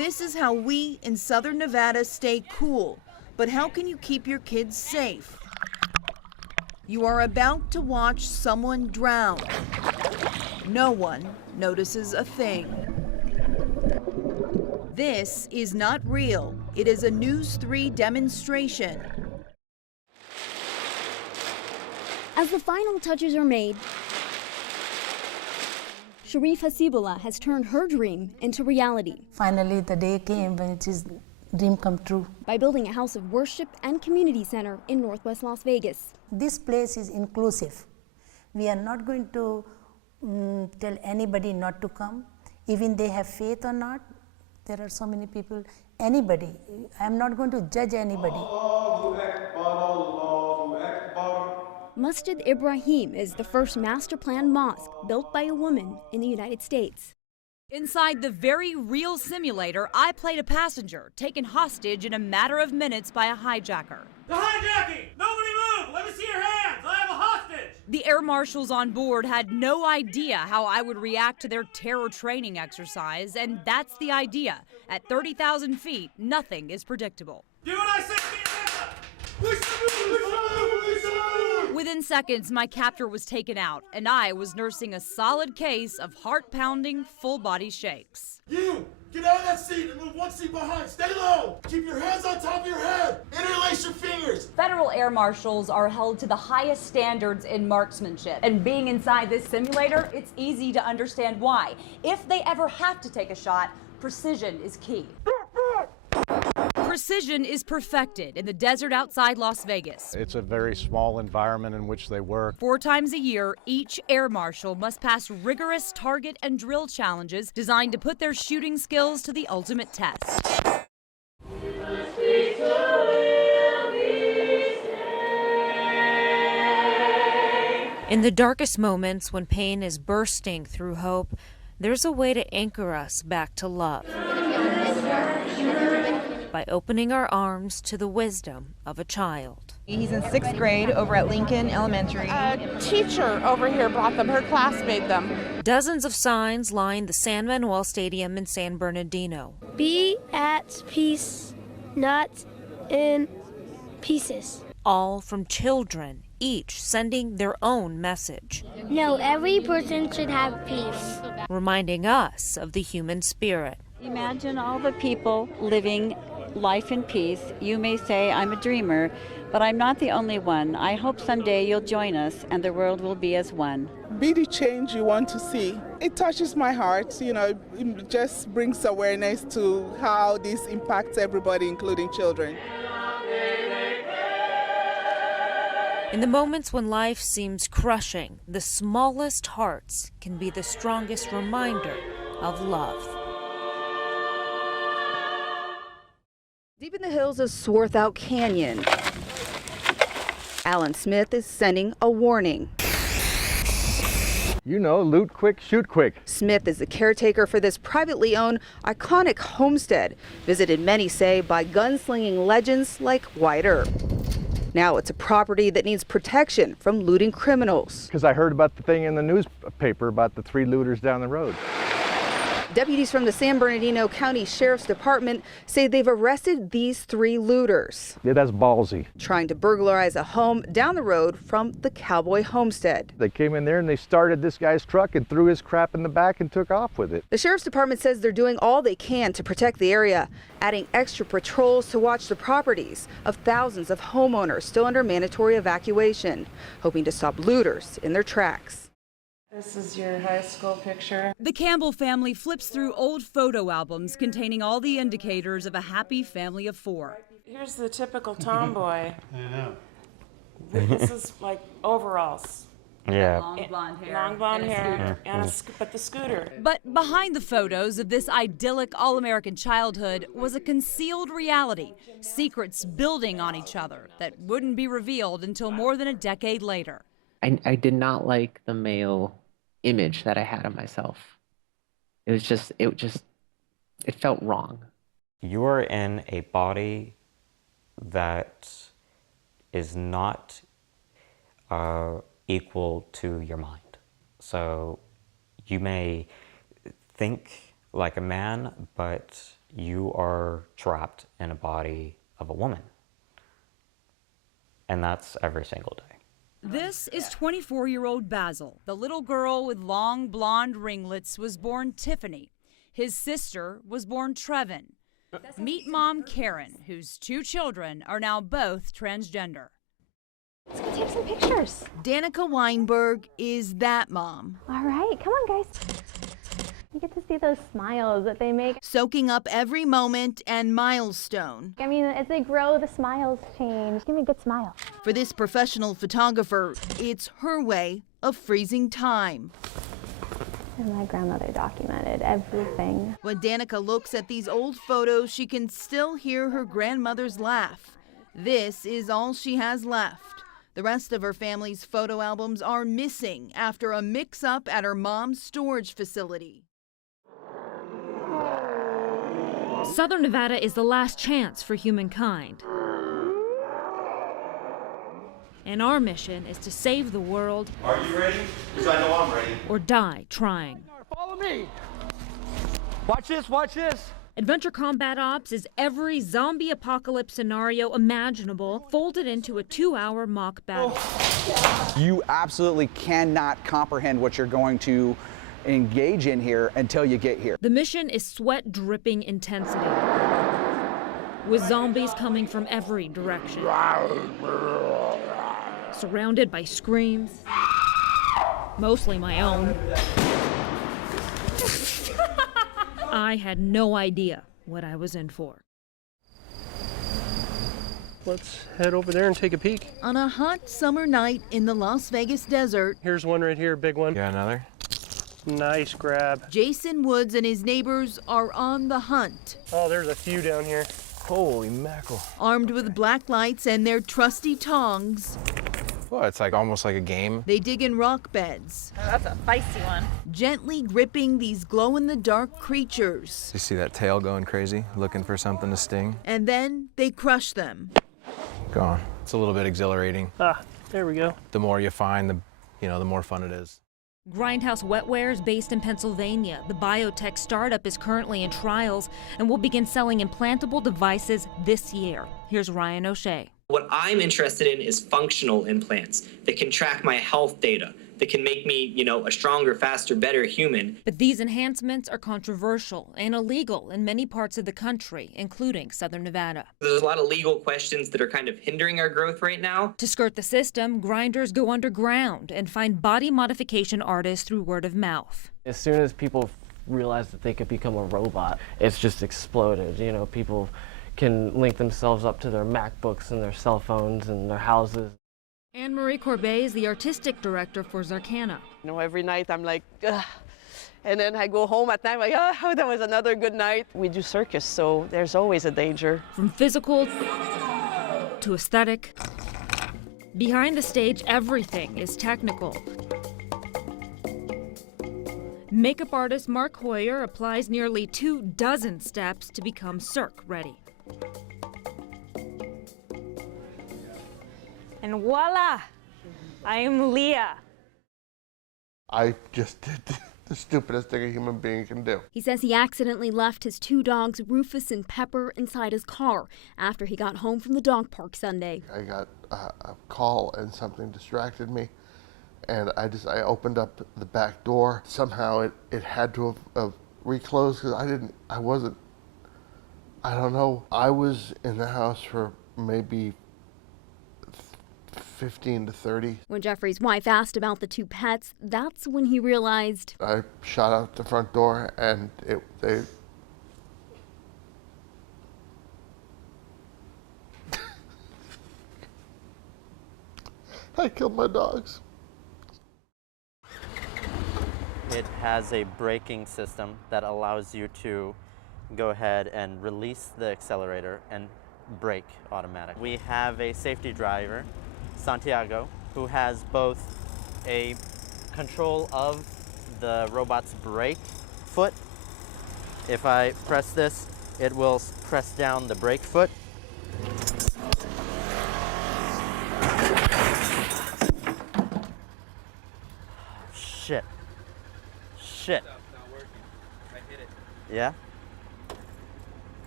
This is how we in Southern Nevada stay cool. But how can you keep your kids safe? You are about to watch someone drown. No one notices a thing. This is not real. It is a News 3 demonstration. As the final touches are made, Sharif Hasibullah has turned her dream into reality. Finally, the day came when it is dream come true. By building a house of worship and community center in Northwest Las Vegas. This place is inclusive. We are not going to tell anybody not to come, even they have faith or not. There are so many people, anybody. I'm not going to judge anybody. Masjid Ibrahim is the first master plan mosque built by a woman in the United States. Inside the very real simulator, I played a passenger taken hostage in a matter of minutes by a hijacker. The hijacking! Nobody move! Let me see your hands! I have a hostage! The Air Marshals on board had no idea how I would react to their terror training exercise, and that's the idea. At 30,000 feet, nothing is predictable. Do what I say, push the move! Within seconds, my captor was taken out, and I was nursing a solid case of heart-pounding, full-body shakes. You! Get out of that seat and move one seat behind. Stay low. Keep your hands on top of your head. Interlace your fingers. Federal air marshals are held to the highest standards in marksmanship. And being inside this simulator, it's easy to understand why. If they ever have to take a shot, precision is key. Precision is perfected in the desert outside Las Vegas. It's a very small environment in which they work. 4 times a year, each air marshal must pass rigorous target and drill challenges designed to put their shooting skills to the ultimate test. In the darkest moments, when pain is bursting through hope, there's a way to anchor us back to love. By opening our arms to the wisdom of a child. He's in 6th grade over at Lincoln Elementary. A teacher over here brought them, her class made them. Dozens of signs line the San Manuel Stadium in San Bernardino. Be at peace, not in pieces. All from children, each sending their own message. No, every person should have peace. Reminding us of the human spirit. Imagine all the people living life in peace. You may say I'm a dreamer, but I'm not the only one. I hope someday you'll join us and the world will be as one. Be the change you want to see. It touches my heart, it just brings awareness to how this impacts everybody, including children. In the moments when life seems crushing, the smallest hearts can be the strongest reminder of love. Deep in the hills of Swarthout Canyon, Alan Smith is sending a warning. You know, loot quick, shoot quick. Smith is the caretaker for this privately owned, iconic homestead, visited, many say, by gunslinging legends like Wyatt Earp. Now it's a property that needs protection from looting criminals. Because I heard about the thing in the newspaper about the 3 looters down the road. Deputies from the San Bernardino County Sheriff's Department say they've arrested these 3 looters. Yeah, that's ballsy. Trying to burglarize a home down the road from the Cowboy homestead. They came in there and they started this guy's truck and threw his crap in the back and took off with it. The Sheriff's Department says they're doing all they can to protect the area, adding extra patrols to watch the properties of thousands of homeowners still under mandatory evacuation, hoping to stop looters in their tracks. This is your high school picture. The Campbell family flips through old photo albums containing all the indicators of a happy family of 4. Here's the typical tomboy. I know. This is like overalls. Yeah. Long blonde hair. Long blonde hair. But the scooter. But behind the photos of this idyllic all-American childhood was a concealed reality, secrets building on each other that wouldn't be revealed until more than a decade later. I did not like the male image that I had of myself. It felt wrong. You are in a body that is not equal to your mind. So you may think like a man, but you are trapped in a body of a woman. And that's every single day. This is 24-year-old Basil. The little girl with long blonde ringlets was born Tiffany. His sister was born Trevin. Meet mom Karen, whose 2 children are now both transgender. Let's go take some pictures. Danica Weinberg is that mom. All right, come on, guys. You get to see those smiles that they make. Soaking up every moment and milestone. I mean, as they grow, the smiles change. Give me a good smile. For this professional photographer, it's her way of freezing time. And my grandmother documented everything. When Danica looks at these old photos, she can still hear her grandmother's laugh. This is all she has left. The rest of her family's photo albums are missing after a mix-up at her mom's storage facility. Southern Nevada is the last chance for humankind. And our mission is to save the world. Are you ready? Because I know I'm ready. Or die trying. Follow me. Watch this, watch this. Adventure Combat Ops is every zombie apocalypse scenario imaginable, folded into a 2-hour mock battle. You absolutely cannot comprehend what you're going to engage in here until you get here. The mission is sweat-dripping intensity, with zombies coming from every direction. Surrounded by screams, mostly my own. I had no idea what I was in for. Let's head over there and take a peek. On a hot summer night in the Las Vegas desert. Here's one right here, big one. Got another? Nice grab. Jason Woods and his neighbors are on the hunt. Oh, there's a few down here. Holy mackerel. Armed with black lights and their trusty tongs. Well, it's like almost like a game. They dig in rock beds. Oh, that's a feisty one. Gently gripping these glow-in-the-dark creatures. You see that tail going crazy, looking for something to sting? And then they crush them. Gone. It's a little bit exhilarating. Ah, there we go. The more you find, the more fun it is. Grindhouse Wetware is based in Pennsylvania. The biotech startup is currently in trials and will begin selling implantable devices this year. Here's Ryan O'Shea. What I'm interested in is functional implants that can track my health data, that can make me, a stronger, faster, better human. But these enhancements are controversial and illegal in many parts of the country, including Southern Nevada. There's a lot of legal questions that are kind of hindering our growth right now. To skirt the system, grinders go underground and find body modification artists through word of mouth. As soon as people realized that they could become a robot, it's just exploded. People can link themselves up to their MacBooks and their cell phones and their houses. Anne-Marie Corbet is the artistic director for Zarkana. Every night I'm like, ugh. And then I go home at night like, oh, that was another good night. We do circus, so there's always a danger. From physical to aesthetic, behind the stage, everything is technical. Makeup artist Mark Hoyer applies nearly 24 steps to become cirque ready. And voila, I am Leah. I just did the stupidest thing a human being can do. He says he accidentally left his 2 dogs, Rufus and Pepper, inside his car after he got home from the dog park Sunday. I got a call and something distracted me, and I opened up the back door. Somehow it had to have reclosed because I don't know. I was in the house for maybe 15 to 30. When Jeffrey's wife asked about the 2 pets, that's when he realized. I shot out the front door and I killed my dogs. It has a braking system that allows you to go ahead and release the accelerator and brake automatically. We have a safety driver, Santiago, who has both a control of the robot's brake foot. If I press this, it will press down the brake foot. Shit. Shit. Yeah?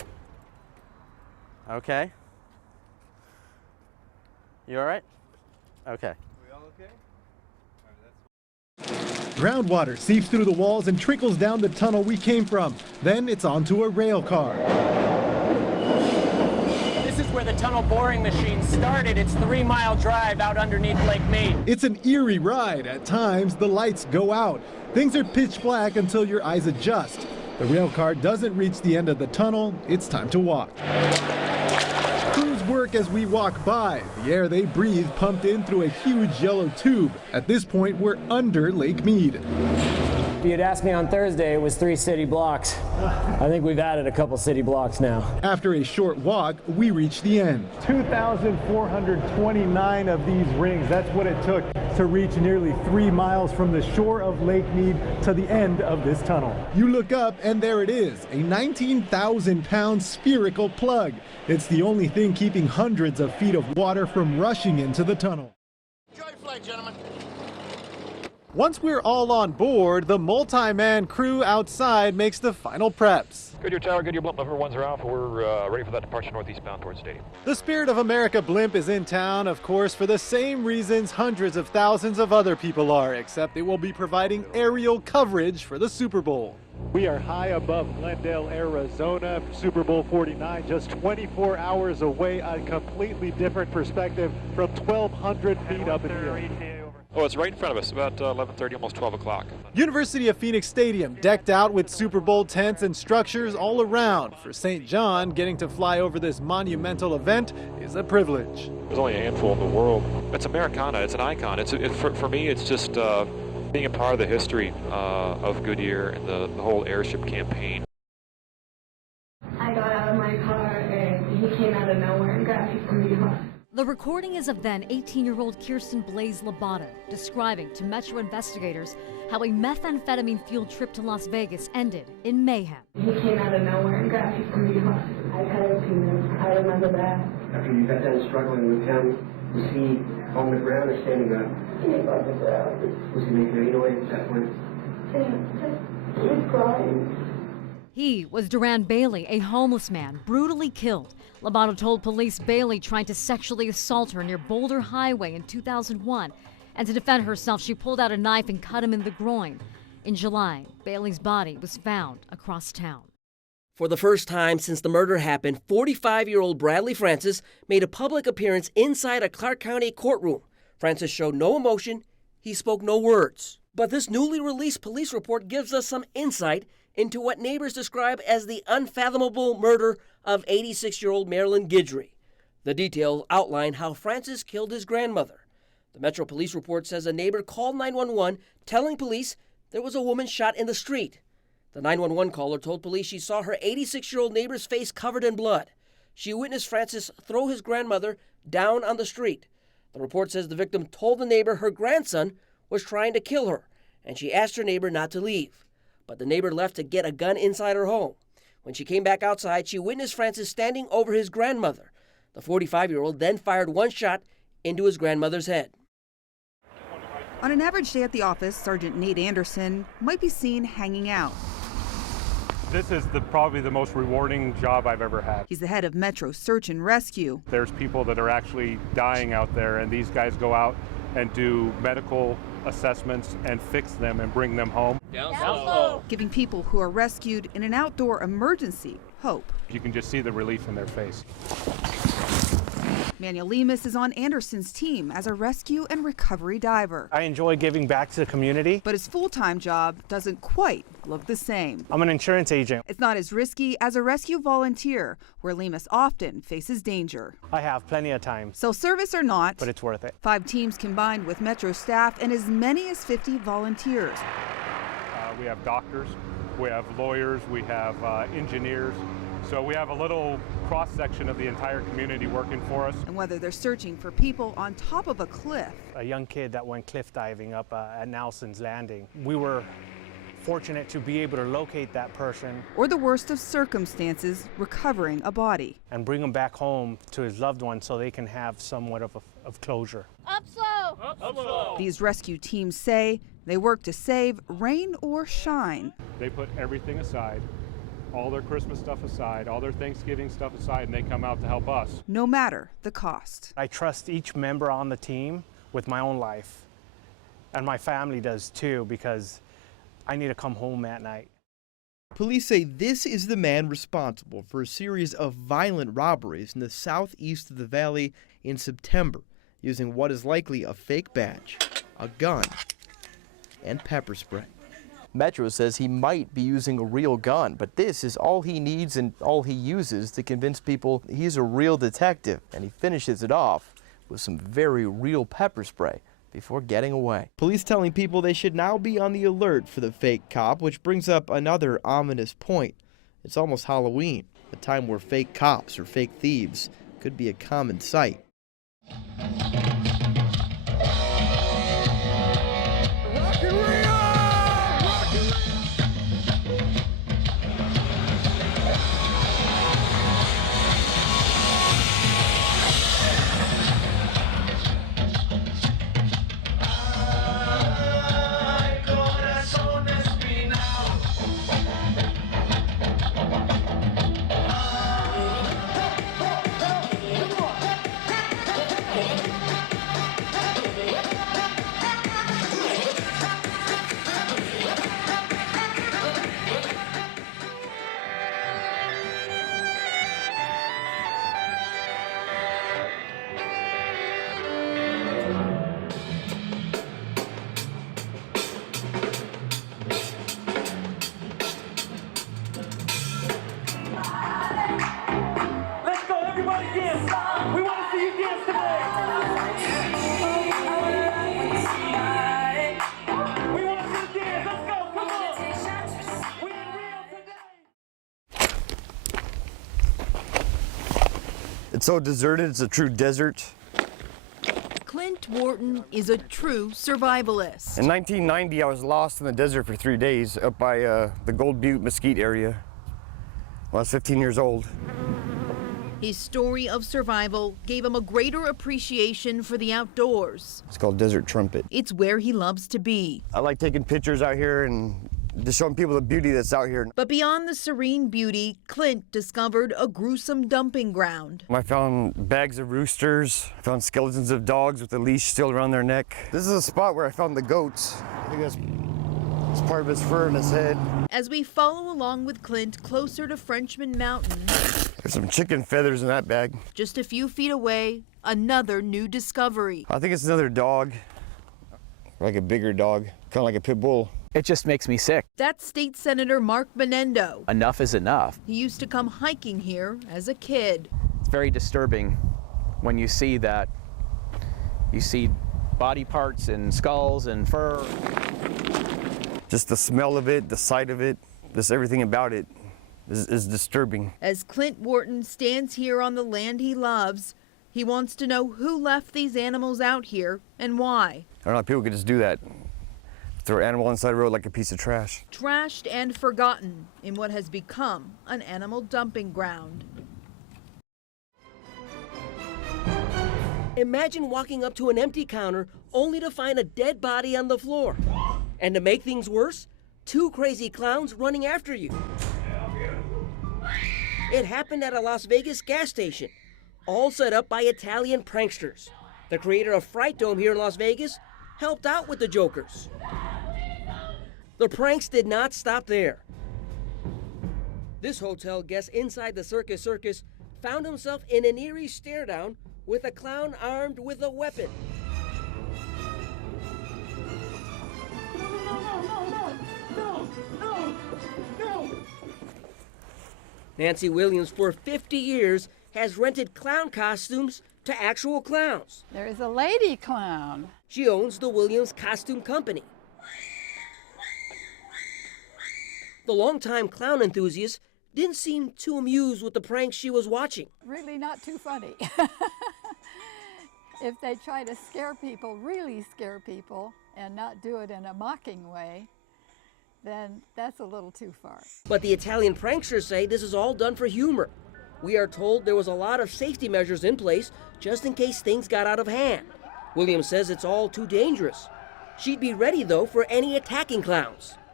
Okay. You all right? Okay. Groundwater seeps through the walls and trickles down the tunnel we came from. Then it's onto a rail car. This is where the tunnel boring machine started. It's 3-mile drive out underneath Lake Mead. It's an eerie ride. At times, the lights go out. Things are pitch black until your eyes adjust. The rail car doesn't reach the end of the tunnel. It's time to walk. Crews work as we walk by. The air they breathe pumped in through a huge yellow tube. At this point, we're under Lake Mead. If you had asked me on Thursday, it was 3 city blocks. I think we've added a couple city blocks now. After a short walk, we reach the end. 2,429 of these rings. That's what it took to reach nearly 3 miles from the shore of Lake Mead to the end of this tunnel. You look up and there it is, a 19,000-pound spherical plug. It's the only thing keeping hundreds of feet of water from rushing into the tunnel. Enjoy your flight, gentlemen. Once we're all on board, the multi-man crew outside makes the final preps. Goodyear Tower, Goodyear Blimp, everyone's around. We're ready for that departure northeastbound towards stadium. The Spirit of America Blimp is in town, of course, for the same reasons hundreds of thousands of other people are, except it will be providing aerial coverage for the Super Bowl. We are high above Glendale, Arizona, Super Bowl 49, just 24 hours away, a completely different perspective from 1,200 feet up in the air. Oh, it's right in front of us, about 11:30, almost 12 o'clock. University of Phoenix Stadium, decked out with Super Bowl tents and structures all around. For St. John, getting to fly over this monumental event is a privilege. There's only a handful in the world. It's Americana, it's an icon. For me, it's just being a part of the history of Goodyear and the whole airship campaign. I got out of my car and he came out of nowhere and grabbed me from behind. The recording is of then 18-year-old Kirsten Blaze Lobato describing to Metro investigators how a methamphetamine-fueled trip to Las Vegas ended in mayhem. He came out of nowhere and grabbed me from behind. I hadn't seen him. I remember that. After you got done struggling with him, was he on the ground or standing up? He was on the ground. Was he making any noise at that point? He was crying. He was Duran Bailey, a homeless man, brutally killed. Lobato told police Bailey tried to sexually assault her near Boulder Highway in 2001. And to defend herself, she pulled out a knife and cut him in the groin. In July, Bailey's body was found across town. For the first time since the murder happened, 45-year-old Bradley Francis made a public appearance inside a Clark County courtroom. Francis showed no emotion. He spoke no words. But this newly released police report gives us some insight into what neighbors describe as the unfathomable murder of 86-year-old Marilyn Guidry. The details outline how Francis killed his grandmother. The Metro Police report says a neighbor called 911 telling police there was a woman shot in the street. The 911 caller told police she saw her 86-year-old neighbor's face covered in blood. She witnessed Francis throw his grandmother down on the street. The report says the victim told the neighbor her grandson was trying to kill her, and she asked her neighbor not to leave. But the neighbor left to get a gun inside her home. When she came back outside, she witnessed Francis standing over his grandmother. The 45-year-old then fired one shot into his grandmother's head. On an average day at the office, Sergeant Nate Anderson might be seen hanging out. This is probably the most rewarding job I've ever had. He's the head of Metro Search and Rescue. There's people that are actually dying out there, and these guys go out and do medical assessments and fix them and bring them home. Down slow. Giving people who are rescued in an outdoor emergency hope. You can just see the relief in their face. Manuel Lemus is on Anderson's team as a rescue and recovery diver. I enjoy giving back to the community. But his full-time job doesn't quite look the same. I'm an insurance agent. It's not as risky as a rescue volunteer, where Lemus often faces danger. I have plenty of time. So service or not, but it's worth it. 5 teams combined with Metro staff and as many as 50 volunteers. We have doctors, we have lawyers, we have engineers. So we have a little cross-section of the entire community working for us. And whether they're searching for people on top of a cliff. A young kid that went cliff diving up at Nelson's Landing. We were fortunate to be able to locate that person. Or the worst of circumstances, recovering a body. And bring him back home to his loved one so they can have somewhat of closure. Up slow. Up slow. These rescue teams say they work to save, rain or shine. They put everything aside all their Christmas stuff aside, all their Thanksgiving stuff aside, and they come out to help us. No matter the cost. I trust each member on the team with my own life, and my family does too, because I need to come home at night. Police say this is the man responsible for a series of violent robberies in the southeast of the valley in September, using what is likely a fake badge, a gun, and pepper spray. Metro says he might be using a real gun, but this is all he needs and all he uses to convince people he's a real detective, and he finishes it off with some very real pepper spray before getting away. Police telling people they should now be on the alert for the fake cop, which brings up another ominous point. It's almost Halloween, a time where fake cops or fake thieves could be a common sight. It's so deserted, it's a true desert. Clint Wharton is a true survivalist. In 1990, I was lost in the desert for 3 days up by the Gold Butte Mesquite area. When I was 15 years old. His story of survival gave him a greater appreciation for the outdoors. It's called Desert Trumpet. It's where he loves to be. I like taking pictures out here and just showing people the beauty that's out here. But beyond the serene beauty, Clint discovered a gruesome dumping ground. I found bags of roosters, I found skeletons of dogs with the leash still around their neck. This is a spot where I found the goats. I think that's part of his fur and his head. As we follow along with Clint closer to Frenchman Mountain, there's some chicken feathers in that bag. Just a few feet away, another new discovery. I think it's another dog, like a bigger dog, kind of like a pit bull. It just makes me sick. That's State Senator Mark Menendo. Enough is enough. He used to come hiking here as a kid. It's very disturbing when you see that. You see body parts and skulls and fur. Just the smell of it, the sight of it, just everything about it is disturbing. As Clint Wharton stands here on the land he loves, he wants to know who left these animals out here and why. I don't know how people could just do that. Throw an animal inside the road like a piece of trash. Trashed and forgotten in what has become an animal dumping ground. Imagine walking up to an empty counter only to find a dead body on the floor. And to make things worse, 2 crazy clowns running after you. It happened at a Las Vegas gas station, all set up by Italian pranksters. The creator of Fright Dome here in Las Vegas helped out with the jokers. The pranks did not stop there. This hotel guest inside the Circus found himself in an eerie stare-down with a clown armed with a weapon. Nancy Williams, for 50 years, has rented clown costumes to actual clowns. There is a lady clown. She owns the Williams Costume Company. The longtime clown enthusiast didn't seem too amused with the pranks she was watching. Really not too funny. If they try to scare people, really scare people, and not do it in a mocking way, then that's a little too far. But the Italian pranksters say this is all done for humor. We are told there was a lot of safety measures in place just in case things got out of hand. Williams says it's all too dangerous. She'd be ready, though, for any attacking clowns.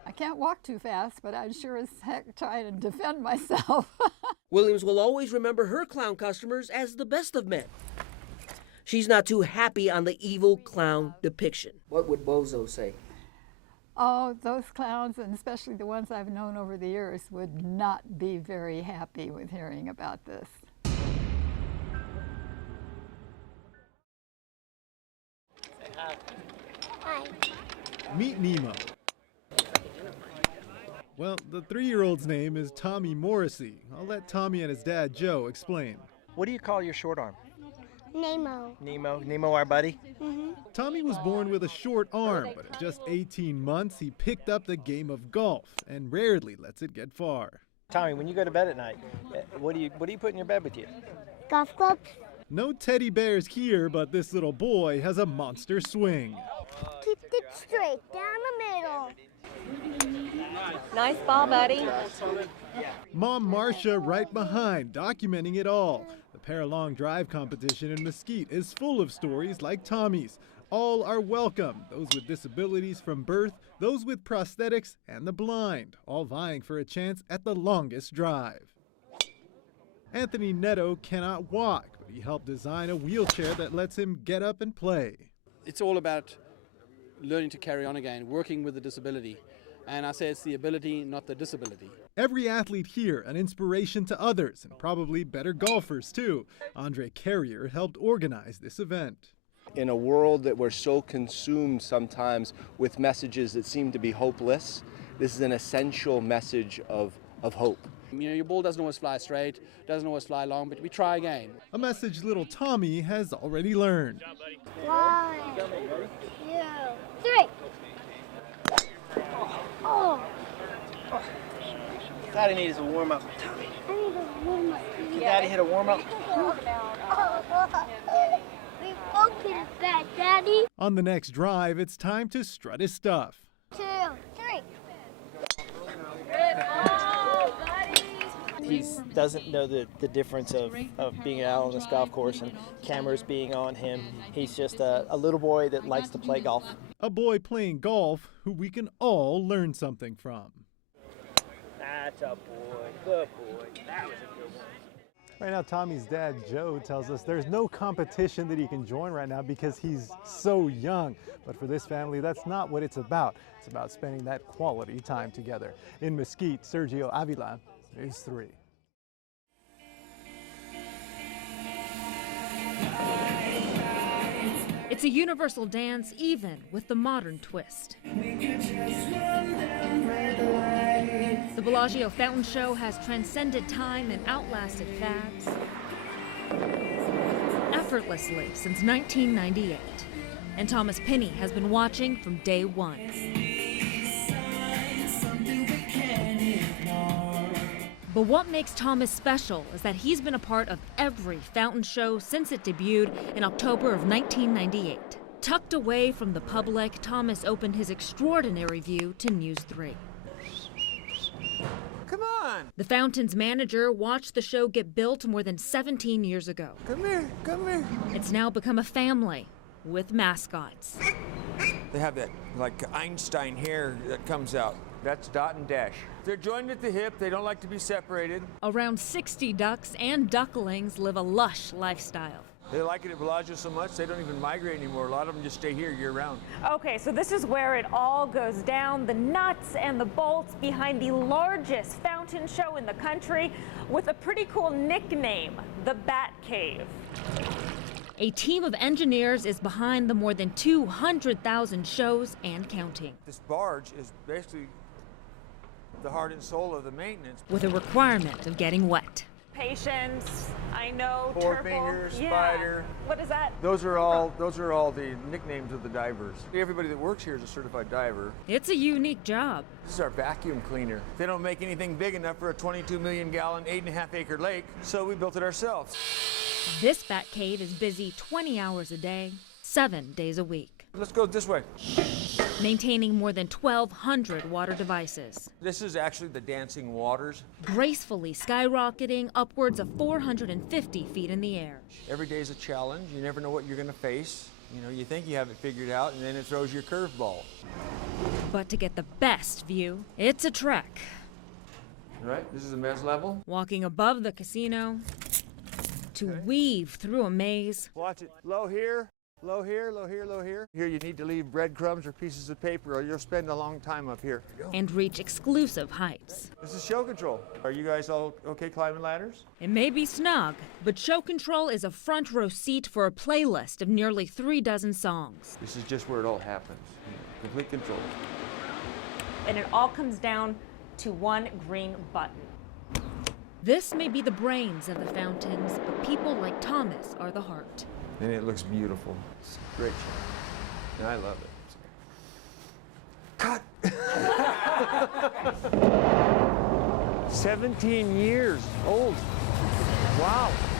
I can't walk too fast, but I'd sure as heck try to defend myself. Williams will always remember her clown customers as the best of men. She's not too happy on the evil clown depiction. What would Bozo say? Oh, those clowns, and especially the ones I've known over the years, would not be very happy with hearing about this. Hi. Meet Nemo. Well, the 3-year-old's name is Tommy Morrissey. I'll let Tommy and his dad, Joe, explain. What do you call your short arm? Nemo. Nemo, our buddy? Tommy was born with a short arm, but at just 18 months, he picked up the game of golf and rarely lets it get far. Tommy, when you go to bed at night, what do you put in your bed with you? Golf clubs. No teddy bears here, but this little boy has a monster swing. Keep it straight down the middle. Nice ball, buddy. Mom Marcia right behind, documenting it all. The Paralong Drive competition in Mesquite is full of stories like Tommy's. All are welcome, those with disabilities from birth, those with prosthetics, and the blind, all vying for a chance at the longest drive. Anthony Netto cannot walk, but he helped design a wheelchair that lets him get up and play. It's all about learning to carry on again, working with a disability. And I say it's the ability, not the disability. Every athlete here an inspiration to others, and probably better golfers too. Andre Carrier helped organize this event. In a world that we're so consumed sometimes with messages that seem to be hopeless, this is an essential message of hope. You know, your ball doesn't always fly straight, doesn't always fly long, but we try again. A message little Tommy has already learned. 1, 2, 3. Oh. Daddy needs a warm-up. Tommy. I need a warm up. Can Daddy hit a warm-up? We both hit it bad, Daddy. On the next drive, it's time to strut his stuff. 2, 3. He doesn't know the difference of being out on this golf course and cameras being on him. He's just a little boy that likes to play golf. A boy playing golf who we can all learn something from. That's a boy. Good boy. That was a good one. Right now, Tommy's dad, Joe, tells us there's no competition that he can join right now because he's so young. But for this family, that's not what it's about. It's about spending that quality time together. In Mesquite, Sergio Avila, News 3. It's a universal dance, even with the modern twist. The Bellagio Fountain Show has transcended time and outlasted fads effortlessly since 1998. And Thomas Pinney has been watching from day one. But what makes Thomas special is that he's been a part of every fountain show since it debuted in October of 1998. Tucked away from the public, Thomas opened his extraordinary view to News 3. Come on! The fountain's manager watched the show get built more than 17 years ago. Come here, come here. It's now become a family with mascots. They have that, like, Einstein hair that comes out. That's Dot and Dash. They're joined at the hip. They don't like to be separated. Around 60 ducks and ducklings live a lush lifestyle. They like it at Bellagio so much, they don't even migrate anymore. A lot of them just stay here year-round. Okay, so this is where it all goes down, the nuts and the bolts behind the largest fountain show in the country with a pretty cool nickname, the Bat Cave. A team of engineers is behind the more than 200,000 shows and counting. This barge is basically the heart and soul of the maintenance. With a requirement of getting wet. Patience, I know, Four turtle. fingers, Yeah. spider. What is that? Those are all the nicknames of the divers. Everybody that works here is a certified diver. It's a unique job. This is our vacuum cleaner. They don't make anything big enough for a 22 million gallon, 8.5 acre lake, so we built it ourselves. This Bat Cave is busy 20 hours a day, 7 days a week. Let's go this way. Maintaining more than 1,200 water devices. This is actually the dancing waters. Gracefully skyrocketing upwards of 450 feet in the air. Every day is a challenge. You never know what you're going to face. You know, you think you have it figured out, and then it throws you a curveball. But to get the best view, it's a trek. Right, this is the mez level. Walking above the casino, to weave through a maze. Watch it, low here, low here, low here, low here. Here you need to leave breadcrumbs or pieces of paper or you'll spend a long time up here. And reach exclusive heights. This is show control. Are you guys all okay climbing ladders? It may be snug, but show control is a front row seat for a playlist of nearly 36 songs. This is just where it all happens. Complete control. And it all comes down to one green button. This may be the brains of the fountains, but people like Thomas are the heart. And it looks beautiful. It's a great show. And I love it. Cut! 17 years old. Wow.